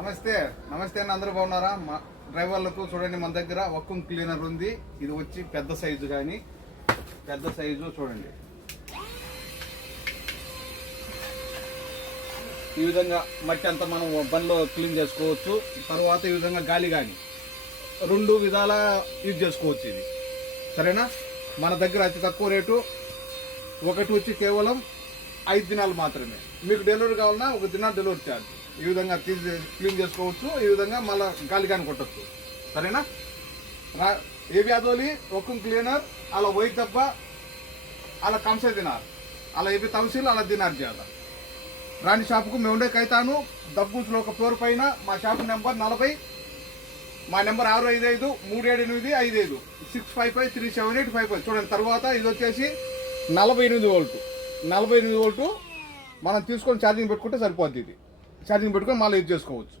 నమస్తే నమస్తే అన్న, అందరూ బాగున్నారా? మా డ్రైవర్లకు చూడండి, మన దగ్గర వక్కుం క్లీనర్ ఉంది. ఇది వచ్చి పెద్ద సైజు, కానీ పెద్ద సైజు చూడండి. ఈ విధంగా మట్టి అంతా మనం బండ్లో క్లీన్ చేసుకోవచ్చు. తర్వాత ఈ విధంగా గాలి కానీ రెండు విధాల యూజ్ చేసుకోవచ్చు. ఇది సరేనా? మన దగ్గర అతి తక్కువ రేటు, ఒకటి వచ్చి కేవలం 5 దినాలు మాత్రమే. మీకు డెలివరీ కావాలన్నా 1 దినం డెలివరీ ఛార్జ్. ఈ విధంగా క్లీన్ చేసుకోవచ్చు. ఈ విధంగా మళ్ళీ గాలి కానీ కొట్టచ్చు. సరేనా? ఏ వ్యాధోలి వక్కుం క్లీనర్ అలా పోయి తప్ప అలా కంసే తినారు, అలా ఏపీ తహసీల్ అలా తినారు చేయాలి. రాణి షాపుకు మేము ఉండే కైతాను దబ్బూసులో ఒక ఫ్లోర్ పైన. మా షాప్ నెంబర్ 40, మా నెంబర్ 655-378-55 655-378-55. చూడండి. తర్వాత ఇది వచ్చేసి 48 వోల్టు. 48 వోల్టు మనం తీసుకొని ఛార్జింగ్ పెట్టుకుంటే సరిపోద్ది. ఇది ఛార్జింగ్ పెట్టుకొని మళ్ళీ యూజ్ చేసుకోవచ్చు.